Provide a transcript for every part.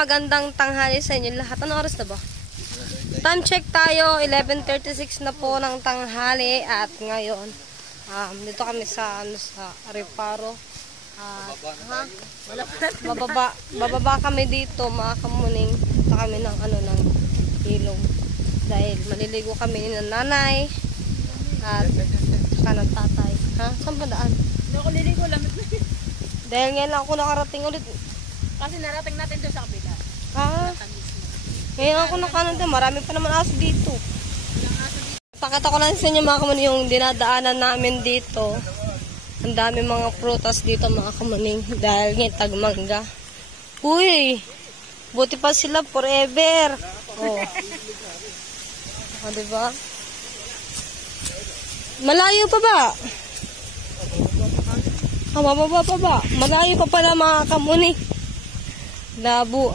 magandang tanghali sa inyo lahat. Ano oras na ba? Time check tayo, 11:36 na po ng tanghali at ngayon dito kami sa Reparo. Bababa kami dito mga kamuning. Dito kami ng ilog. Dahil maliligo kami ng nanay at saka ng tatay. Saan ba daan? Hindi ako liligo lang. Dahil ngayon lang ako nakarating ulit. Kasi narating natin doon sa kabila. Ngayon ako nakananda. Marami pa naman aso dito. Pakita ko lang sa inyo mga kamuning yung dinadaanan namin dito. Ang dami mga prutas dito mga kamuning. Dahil ngayon tagmangga. Uy! Buti pa sila forever. Diba? Malayo pa ba? Mababa pa ba? Malayo pa pala mga kamuning. Labo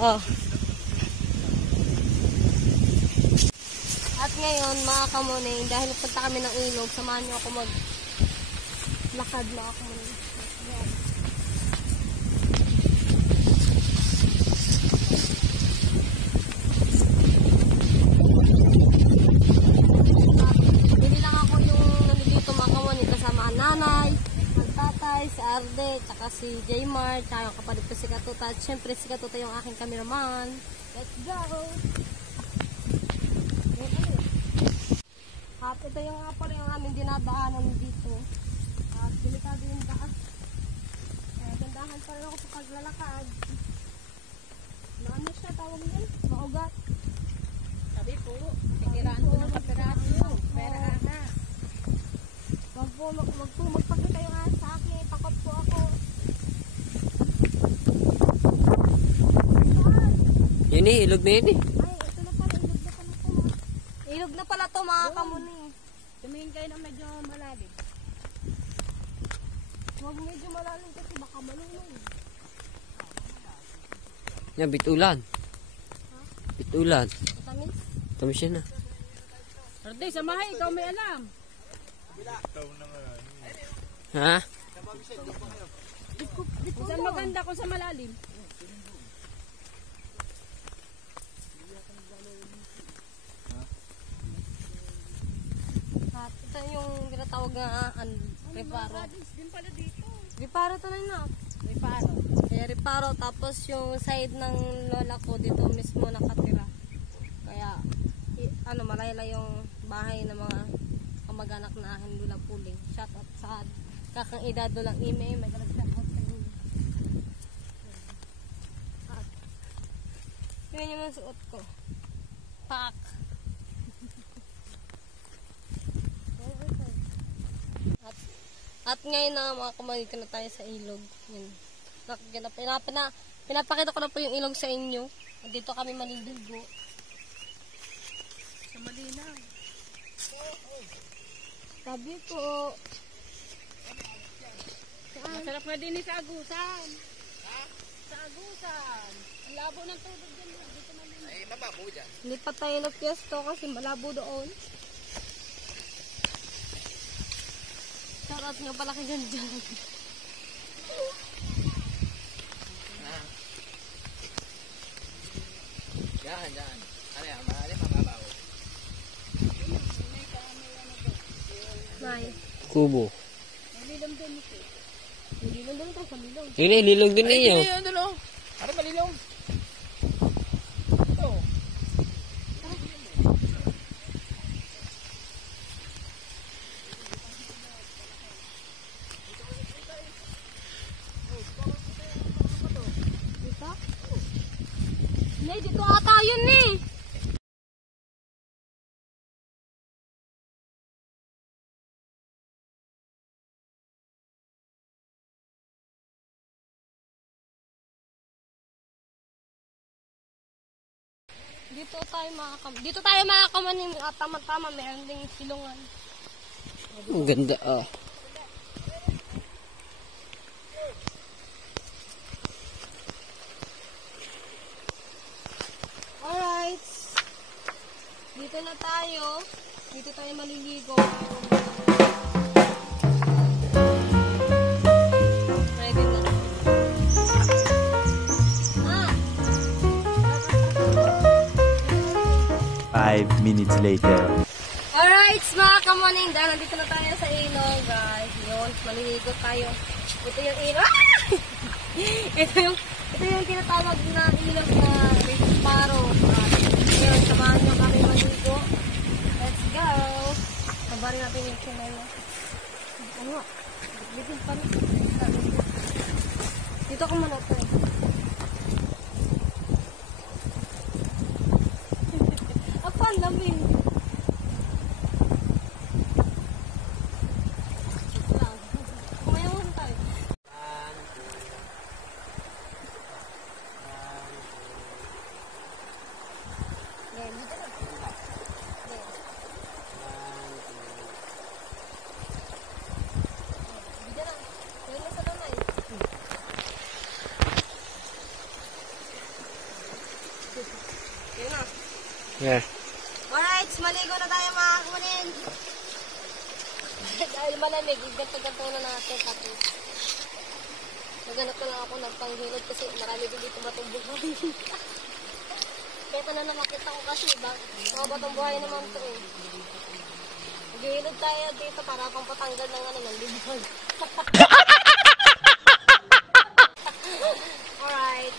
At ngayon mga kamuning, dahil punta kami ng ilog, samahan nyo ako maglakad mga kamuning. Bili lang ako yung nandito mga kamuning kasama ang nanay, ang tatay, si Arde, tsaka si Jaymar, tsaka yung kapalit ko si Katuta. At syempre si Katuta yung aking cameraman. Let's go! At ito yung nga pa rin ang aming dinadaanan dito. At delikado yung daan. Kaya gandahan pa rin ako sa paglalakad. Ano siya tawag yun? Maugat. Sabi po, tikiraan ko ng kapiraso. Pera na. Wag po magpakita yung asa sa akin. Takot po ako. Yun ilog na yun Ay, ito na pala. Ilog na pala to. Ilog na pala to mga kamuning. Tumingin kayo ng medyo malalim. Huwag medyo malalim kasi baka malunod. Yan, bitulan. Bitulan. Tamis? Tamis yan na. Arde, samahay, ikaw may alam. Ha? Kung saan maganda, kung saan malalim. Ito yung tinatawag na Reparo. Din pala dito. Reparo to na. Reparo. Kaya Reparo, tapos yung side ng lola ko dito mismo nakatira. Kaya malayla yung bahay ng mga kamag-anak na aking Lula Puling. Shout out sa kakang edad Lulang email. May shout out sa inyo. Tingnan nyo yung suot ko. Pak! At ngayon na mga kamagig na tayo sa ilog. Yun. Pinapakita ko na po yung ilog sa inyo. At dito kami maliligo. Sa malinaw. Sabi po. Masarap nga din sa agusan. Sa agusan. Ang labo ng tubig dyan. Dito malinaw. Ay, mababo dyan. Hindi pa tayo nagpwesto kasi malabo doon. Shoutout nga pala kay Janjan. Yan. Ano yan? Malalim, mababaw. May. Kubo. Malilom din ito. Hindi na doon sa bilog. Yun ilog din Ay, niyo. yun, dulo. Ano malilong? Ito. Dito? Hindi, dito ata yun eh. Dito tayo makakamanin. Tama-tama, meron ding silungan. Ang ganda Alright. Dito na tayo. Dito tayo maliligo. Ready na. 5 minutes later. Alright, mga kamoning, dahil nandito na tayo sa ilog, guys. Yun, maliligo tayo. Ito yung ilog. ito yung tinatawag na ilog na Red Sparrow. Ngayon, samahan nyo kami maligo. Let's go. Sabarin natin yung channel niya. Ano nga? Bitin pa rin. Dito ko muna ito eh. Apa, ang lamig. Kumayawan tayo. Ngayon, dito na. Dito na. Ngayon na sa kamay. Ngayon na. Yeah. Alright, maligo na tayo mga kumanin. Dahil malamig, ganto-ganto na natin. Tapos, naganap ko lang ako nagpanghilod kasi marami din dito batong buhay. Kaya na nakita ko kasi, mga batong buhay naman ito eh. Maghihilod tayo dito para pang patanggal ng ng libag. Alright.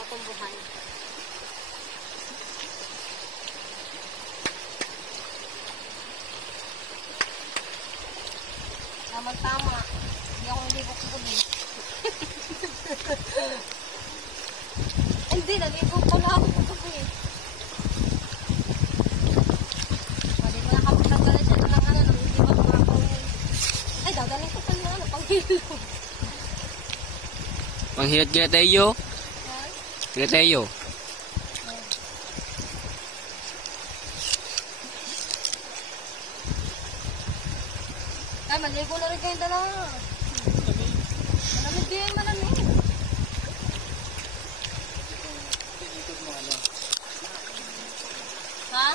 Batong buhay. Tama-tama. Hindi ako nalibok ko gabi. Hindi, nalibok ko lang ako gabi. Pwede ko nakapagtagalan siya ng nang libok ko ako. Ay, dadaling ko pa na panghilo. Panghilot kila tayo. Kila tayo. Ay, maligo na rin kayong dalawa. Malamig din, malamig. Ha?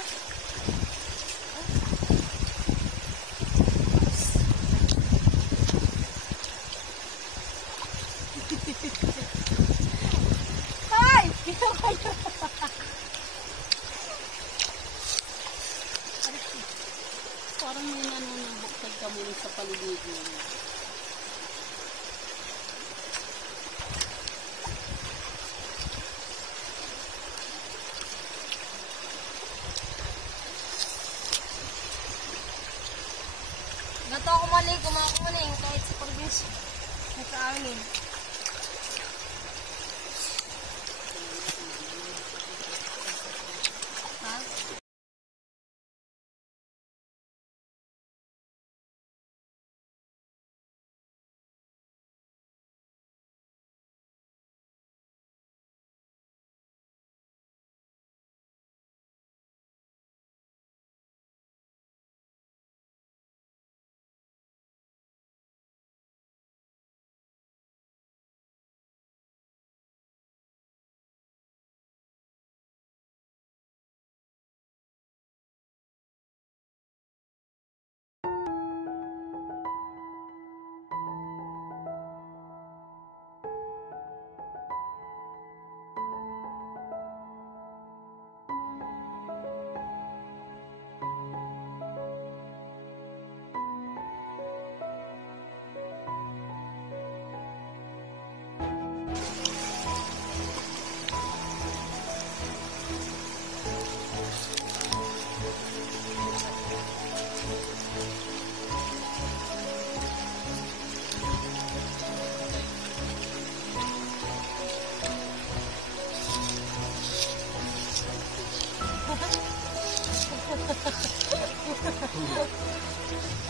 Ay! Parang may nanunubok ka muna sa paligid mo. Gato ako maligo, mga kumaling, kahit sa probinsya. Sa amin. Ha?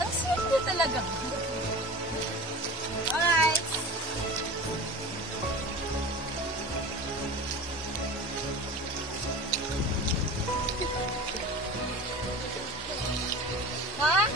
Ang sweet niya talaga. Alright. Ha?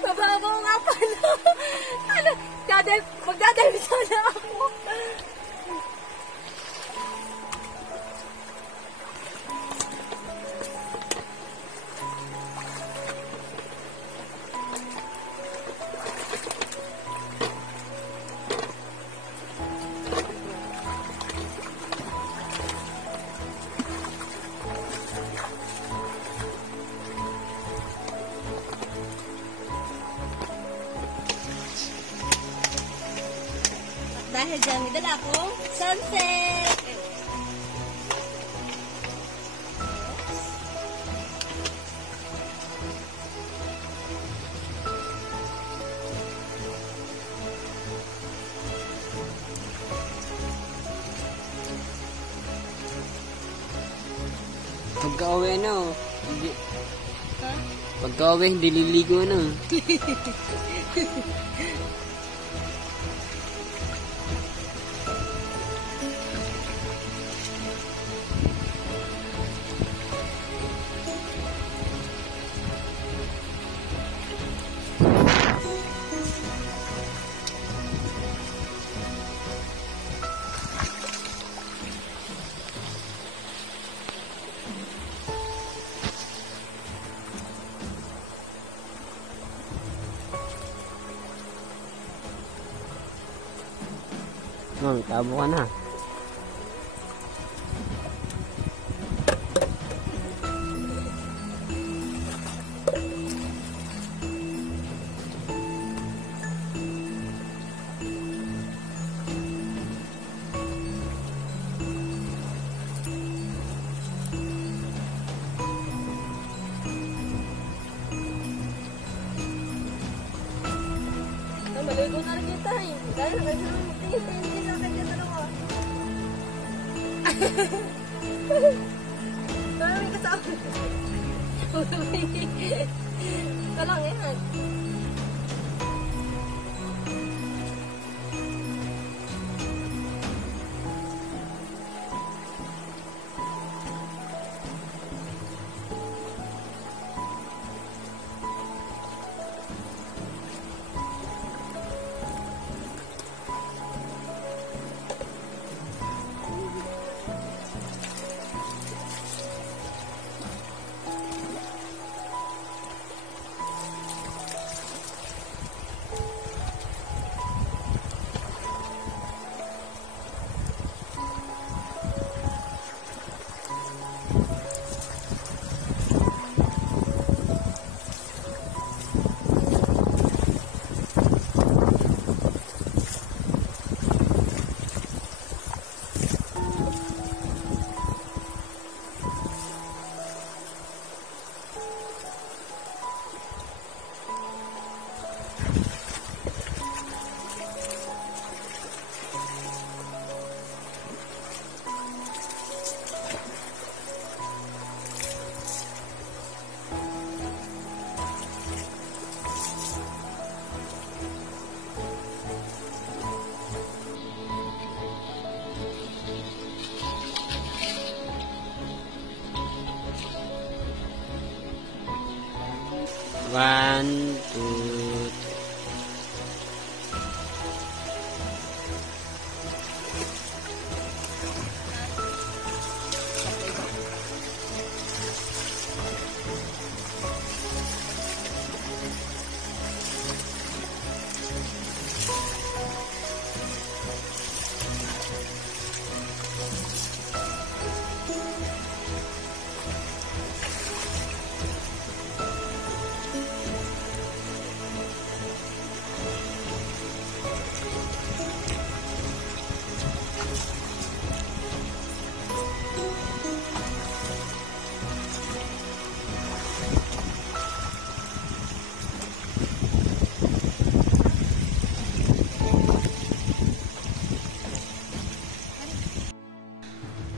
Mababaw nga pala. Ano? Magdadal sana ako. Dahil dyan, may dala akong sunset! Pagka-uwi hindi, Ha? pagka-uwi hindi liligo Tabo ka na. Maligo na rin kita eh. Dahil hindi na kanya dalawa. Dami kasama. Ito lang yan. One, two,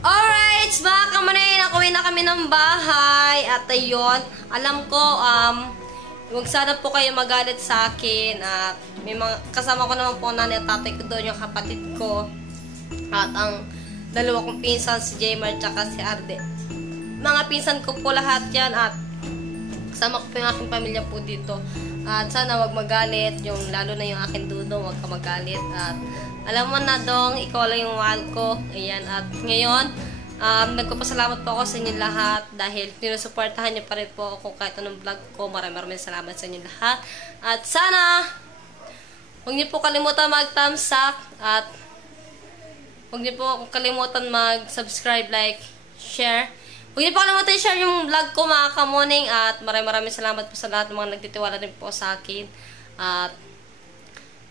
Alright, mga kamanay, nakuwi na kami ng bahay. At ayun, alam ko, Huwag sana po kayo magalit sa akin at may mga, kasama ko naman po ang nanay at tatay ko doon, yung kapatid ko at ang dalawa kong pinsan, si Jaymar at si Arde. Mga pinsan ko po lahat yan at kasama ko po yung aking pamilya po dito. At sana wag magalit, yung lalo na yung aking dudong, wag ka magalit. At alam mo na dong, ikaw lang yung mahal ko. Ayan, at ngayon, nagpapasalamat po ako sa inyo lahat dahil pinusuportahan niyo pa rin po ako kahit anong vlog ko. Maraming salamat sa inyo lahat. At sana, huwag niyo po kalimutan mag-thumbs up at huwag niyo po kalimutan mag-subscribe, like, share. Huwag niyo po kalimutan i-share yung vlog ko mga kamoning at maraming salamat po sa lahat ng mga nagtitiwala rin po sa akin. At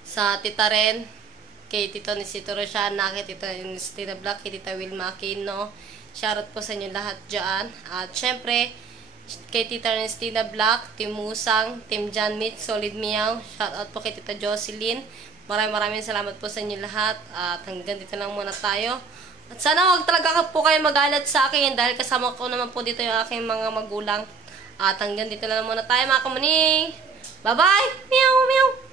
sa tita rin, kay Tito ni Sito Rosiana, kay Tito ni Stina Black, kay Tita Wilma Aquino. Shoutout po sa inyo lahat dyan. At syempre, kay Tita ni Stina Black, Team Musang, Team John Meat, Solid Meow. Shoutout po kay Tita Jocelyn. Maraming salamat po sa inyo lahat. At hanggang dito lang muna tayo. At sana wag talaga po kayo magalit sa akin dahil kasama ko naman po dito yung aking mga magulang. At hanggang dito lang muna tayo mga kamuning. Bye-bye! Meow, meow!